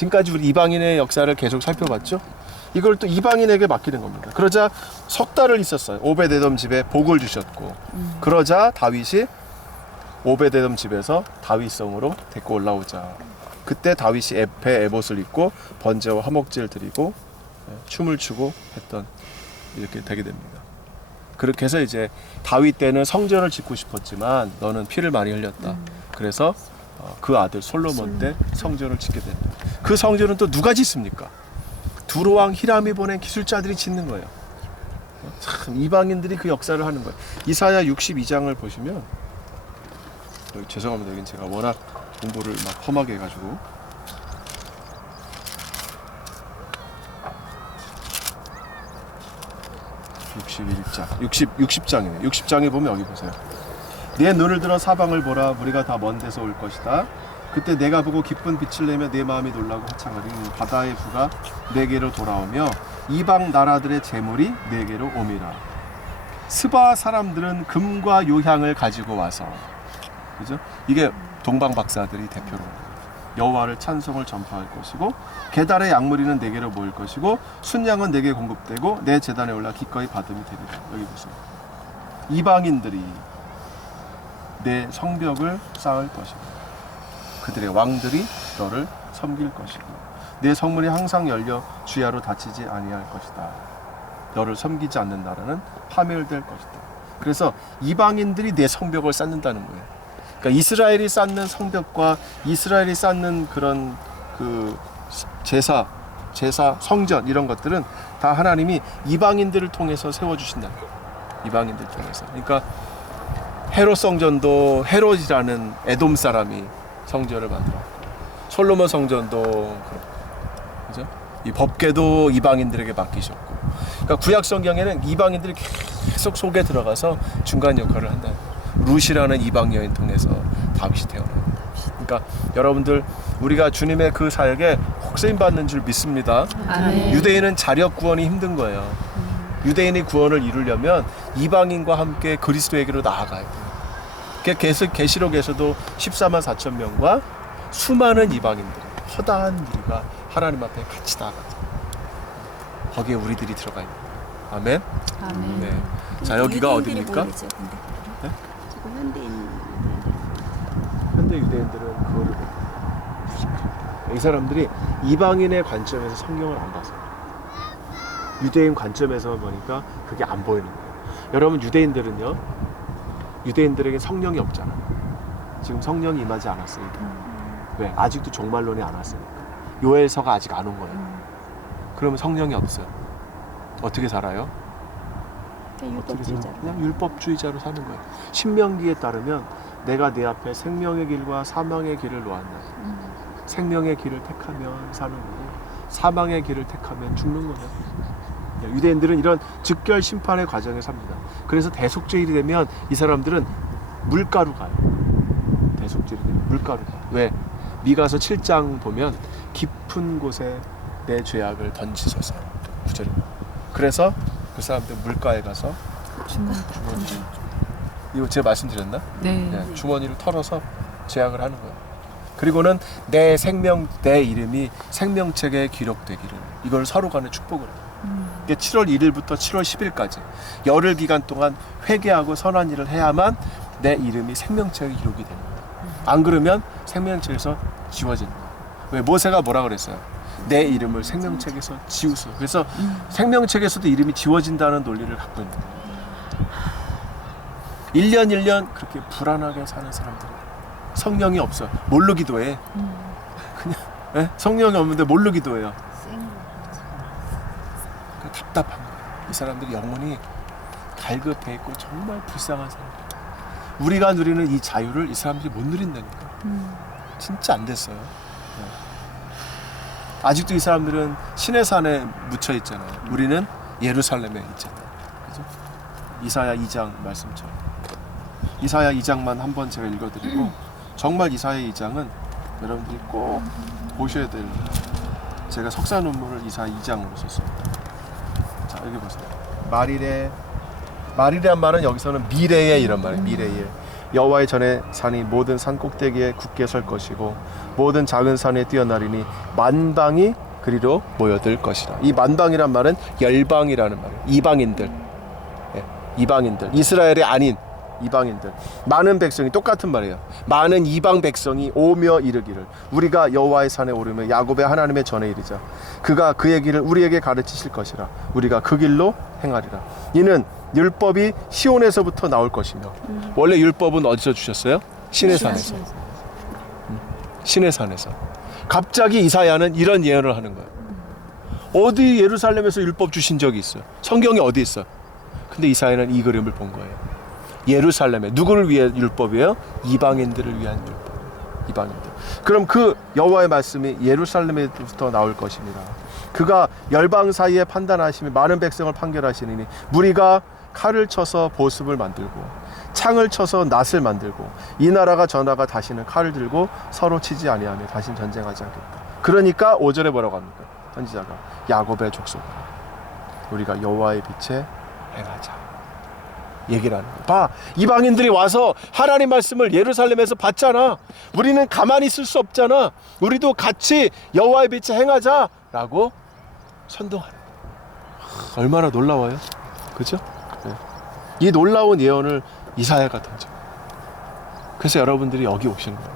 지금까지 우리 이방인의 역사를 계속 살펴봤죠. 이걸 또 이방인에게 맡기는 겁니다. 그러자 석 달을 있었어요. 오베데돔 집에 복을 주셨고, 그러자 다윗이 오베데돔 집에서 다윗성으로 데리고 올라오자. 그때 다윗이 배 에봇을 입고 번제와 화목제를 드리고 춤을 추고 했던, 이렇게 되게 됩니다. 그렇게 해서 이제 다윗 때는 성전을 짓고 싶었지만 너는 피를 많이 흘렸다. 그래서 그 아들 솔로몬 때 성전을 짓게 됩니다. 그 성전은 또 누가 짓습니까? 두로왕 히람이 보낸 기술자들이 짓는 거예요. 참 이방인들이 그 역사를 하는 거예요. 이사야 62장을 보시면, 여기 죄송합니다. 여긴 제가 워낙 공부를 막 험하게 해가지고, 육 60장이에요. 60장에 보면 여기 보세요. 내 눈을 들어 사방을 보라. 무리가 다 먼 데서 올 것이다. 그때 내가 보고 기쁜 빛을 내며 내 마음이 놀라고 화창하리. 바다의 부가 내게로 돌아오며 이방 나라들의 재물이 내게로 오미라. 스바 사람들은 금과 요향을 가지고 와서, 그죠? 이게 동방 박사들이 대표로 여호와를 찬송을 전파할 것이고, 게달의 양무리는 내게로 모일 것이고, 순양은 내게 공급되고 내 제단에 올라 기꺼이 받음이 되리라. 여기 보세요. 이방인들이 내 성벽을 쌓을 것이고, 그들의 왕들이 너를 섬길 것이고, 내 성문이 항상 열려 주야로 닫히지 아니할 것이다. 너를 섬기지 않는 나라는 파멸될 것이다. 그래서 이방인들이 내 성벽을 쌓는다는 거예요. 그러니까 이스라엘이 쌓는 성벽과 이스라엘이 쌓는 그런 그 제사, 성전 이런 것들은 다 하나님이 이방인들을 통해서 세워주신다는 거예요. 이방인들 통해서. 그러니까 헤롯 성전도 헤롯이라는 에돔 사람이 성전을 만들었고, 솔로몬 성전도 그죠? 이 법궤도 이방인들에게 맡기셨고, 그러니까 구약 성경에는 이방인들이 계속 속에 들어가서 중간 역할을 한다. 룻이라는 이방 여인 통해서 다윗이 태어나요. 그러니까 여러분들, 우리가 주님의 그 사역에 혹세임 받는 줄 믿습니다. 아멘. 유대인은 자력 구원이 힘든 거예요. 유대인의 구원을 이루려면 이방인과 함께 그리스도에게로 나아가야 돼요. 계시록에서도 14만 4천 명과 수많은 이방인들, 허다한 무리가 하나님 앞에 같이 나아가죠. 거기에 우리들이 들어가 있는 거예요. 아멘. 아멘. 네. 자, 여기가 어디입니까? 네? 지금 현대 유대인들은 그거를 무식해요. 이 사람들이 이방인의 관점에서 성경을 안 봐서, 유대인 관점에서 보니까 그게 안 보이는 거예요. 여러분, 유대인들에게 성령이 없잖아요. 지금 성령이 임하지 않았으니까. 왜? 아직도 종말론이 안 왔으니까. 요엘서가 아직 안 온 거예요. 그러면 성령이 없어요. 어떻게 살아요? 그냥 율법주의자로 사는 거예요. 신명기에 따르면 내가 내 앞에 생명의 길과 사망의 길을 놓았나. 생명의 길을 택하면 사는 거고, 사망의 길을 택하면 죽는 거예요. 유대인들은 이런 즉결 심판의 과정에 삽니다. 그래서 대속죄일이 되면 이 사람들은 물가로 가요. 대속죄일이 되면 물가로 가요. 왜? 미가서 7장 보면 깊은 곳에 내 죄악을 던지소서, 구절입니다. 그래서 그 사람들 물가에 가서 주머니, 이거 제가 말씀드렸나? 네. 주머니를 털어서 죄악을 하는 거예요. 그리고는 내 이름이 생명책에 기록되기를, 이걸 서로 간에 축복을 해요. 이게 7월 1일부터 7월 10일까지 열흘 기간 동안 회개하고 선한 일을 해야만 내 이름이 생명책에 기록이 됩니다. 안 그러면 생명책에서 지워지는 거예요. 왜? 모세가 뭐라 그랬어요? 내 이름을 생명책에서 지우소. 그래서 생명책에서도 이름이 지워진다는 논리를 갖고 있는 거예요. 1년 1년 그렇게 불안하게 사는 사람들, 성령이 없어. 뭘로 기도해? 그냥 성령이 없는데 뭘로 기도해요? 답답한 거예요. 이 사람들이 영혼이 갈급해 있고 정말 불쌍한 사람들. 우리가 누리는 이 자유를 이 사람들이 못 누린다니까. 진짜 안 됐어요. 아직도 이 사람들은 시내산에 묻혀 있잖아요. 우리는 예루살렘에 있잖아요. 그죠? 이사야 2장 말씀처럼. 이사야 2장만 한번 제가 읽어드리고, 정말 이사야 2장은 여러분들이 꼭 보셔야 될, 제가 석사 논문을 이사야 2장으로 썼습니다. 자, 여기 보세요. 말이란 말은 여기서는 미래에 이런 말이에요. 미래에. 여호와의 전에 산이 모든 산 꼭대기에 굳게 설 것이고 모든 작은 산에 뛰어나리니 만방이 그리로 모여들 것이라. 이 만방이란 말은 열방이라는 말이에요. 이방인들, 이방인들, 이스라엘이 아닌 이방인들, 많은 백성이 똑같은 말이에요. 많은 이방 백성이 오며 이르기를 우리가 여호와의 산에 오르며 야곱의 하나님의 전에 이르자. 그가 그의 길을 우리에게 가르치실 것이라. 우리가 그 길로 행하리라. 이는 율법이 시온에서부터 나올 것이며. 원래 율법은 어디서 주셨어요? 신의 산에서. 신의 산에서. 갑자기 이사야는 이런 예언을 하는 거예요. 어디 예루살렘에서 율법 주신 적이 있어요? 성경에 어디 있어요? 근데 이사야는 이 그림을 본 거예요. 예루살렘에 누구를 위해 율법이에요? 이방인들을 위한 율법. 이방인들. 그럼 그 여호와의 말씀이 예루살렘에부터 나올 것입니다. 그가 열방 사이에 판단하시며 많은 백성을 판결하시니 무리가 칼을 쳐서 보습을 만들고 창을 쳐서 낫을 만들고 이 나라가 저 나라가 다시는 칼을 들고 서로 치지 아니하며 다시는 전쟁하지 않겠다. 그러니까 5절에 뭐라고 합니까? 선지자가 야곱의 족속아 우리가 여호와의 빛에 행하자 얘기를 하는 거야. 봐, 이방인들이 와서 하나님 말씀을 예루살렘에서 받잖아. 우리는 가만히 있을 수 없잖아. 우리도 같이 여호와의 빛에 행하자라고 선동하는 거야. 얼마나 놀라워요, 그죠? 네. 이 놀라운 예언을 이사야가 던져. 그래서 여러분들이 여기 오신 거예요.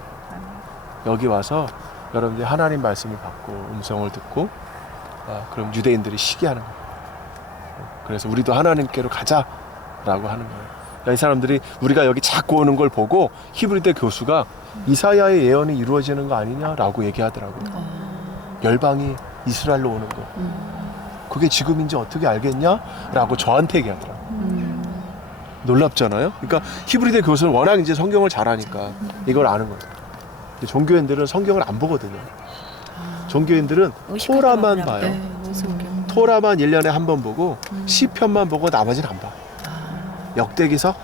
여기 와서 여러분들이 하나님 말씀을 받고 음성을 듣고 그럼 유대인들이 시기하는 거예요. 그래서 우리도 하나님께로 가자라고 하는 거예요. 이 사람들이 우리가 여기 자꾸 오는 걸 보고 히브리대 교수가 이사야의 예언이 이루어지는 거 아니냐라고 얘기하더라고요. 열방이 이스라엘로 오는 거. 그게 지금인지 어떻게 알겠냐라고 저한테 얘기하더라고요. 놀랍잖아요. 그러니까 히브리대 교수는 워낙 이제 성경을 잘 아니까 이걸 아는 거예요. 종교인들은 성경을 안 보거든요. 종교인들은 토라만 봐요. 토라만 1년에 한 번 보고 시편만 보고 나머지는 안 봐. 역대기서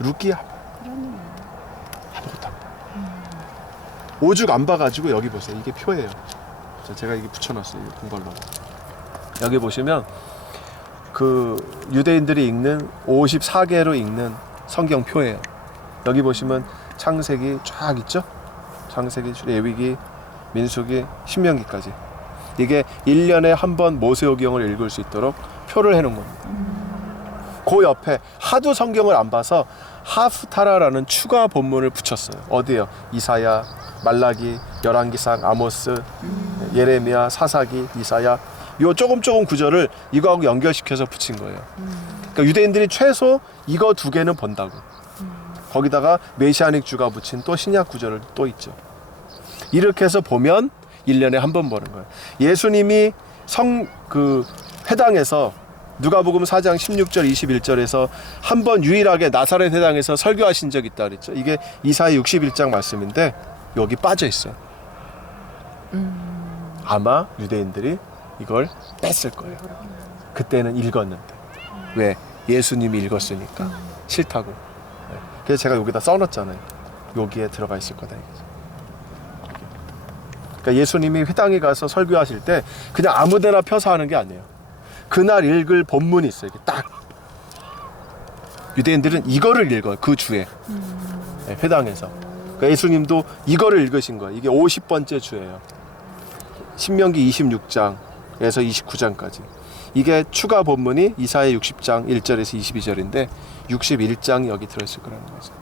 룻기야 아무것도 안 봐. 오죽 안 봐가지고 여기 보세요. 이게 표예요. 제가 이게 붙여놨어요. 공부하려고. 여기 보시면 그 유대인들이 읽는 54개로 읽는 성경표예요. 여기 보시면 창세기 쫙 있죠? 창세기, 레위기, 민수기, 신명기까지. 이게 1년에 한 번 모세오경을 읽을 수 있도록 표를 해놓은 겁니다. 그 옆에 하도 성경을 안 봐서 하프타라라는 추가 본문을 붙였어요. 어디요? 이사야, 말라기, 열왕기상, 아모스, 예레미야, 사사기, 이사야. 요 조금 구절을 이거하고 연결시켜서 붙인 거예요. 그러니까 유대인들이 최소 이거 2개는 본다고. 거기다가 메시아닉 주가 붙인 또 신약 구절을 또 있죠. 이렇게 해서 보면 1년에 한 번 보는 거예요. 예수님이 회당에서 누가복음 4장 16절 21절에서 한 번 유일하게 나사렛 회당에서 설교하신 적이 있다 그랬죠. 이게 이사야 61장 말씀인데 여기 빠져 있어요. 아마 유대인들이 이걸 뺐을 거예요. 그때는 읽었는데 왜? 예수님이 읽었으니까 싫다고. 그래서 제가 여기다 써놨잖아요. 여기에 들어가 있을 거다 이거죠. 그러니까 예수님이 회당에 가서 설교하실 때 그냥 아무데나 펴서 하는 게 아니에요. 그날 읽을 본문이 있어요. 이게 딱 유대인들은 이거를 읽어요. 그 주에 회당에서. 그러니까 예수님도 이거를 읽으신 거예요. 이게 50번째 주예요. 신명기 26장에서 29장까지. 이게 추가 본문이 이사야 60장 1절에서 22절인데 61장이 여기 들어있을 거라는 거죠.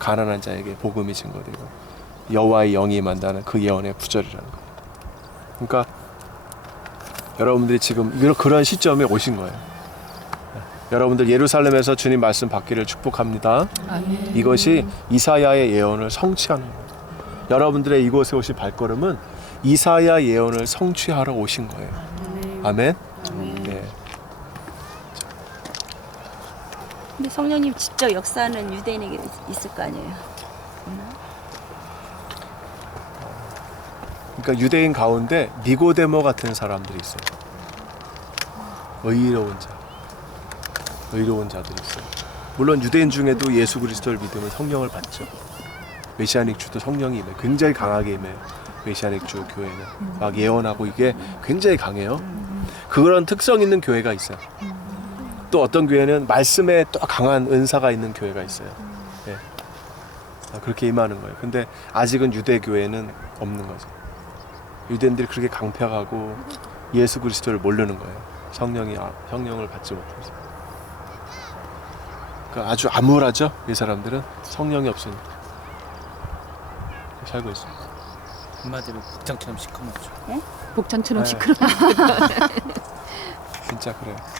가난한 자에게 복음이 증거되고 여호와의 영이 임한다는 그 예언의 구절이라는 거예요. 그러니까 여러분들이 지금 그런 시점에 오신 거예요. 여러분들 예루살렘에서 주님 말씀 받기를 축복합니다. 아멘. 이것이 이사야의 예언을 성취하는 거예요. 여러분들의 이곳에 오신 발걸음은 이사야 예언을 성취하러 오신 거예요. 아멘. 네. 근데 성령님 직접 역사하는 유대인에게 있을 거 아니에요. 그러니까 유대인 가운데 니고데모 같은 사람들이 있어요. 의로운 자들이 있어요. 물론 유대인 중에도 예수 그리스도를 믿으면 성령을 받죠. 메시아닉 주도 성령이 임해요. 굉장히 강하게 임해요. 메시아닉 주 교회는 막 예언하고 이게 굉장히 강해요. 그런 특성 있는 교회가 있어요. 또 어떤 교회는 말씀에 또 강한 은사가 있는 교회가 있어요. 예. 그렇게 임하는 거예요. 근데 아직은 유대교회는 없는 거죠. 유대인들이 그렇게 강팍하고 예수 그리스도를 모르는 거예요. 성령을 받지 못해서. 그러니까 아주 암울하죠. 이 사람들은 성령이 없으니까 살고 있습니다. 한마디로 복장처럼 시커멓죠. 복장처럼 네. 시끄러. 진짜 그래요.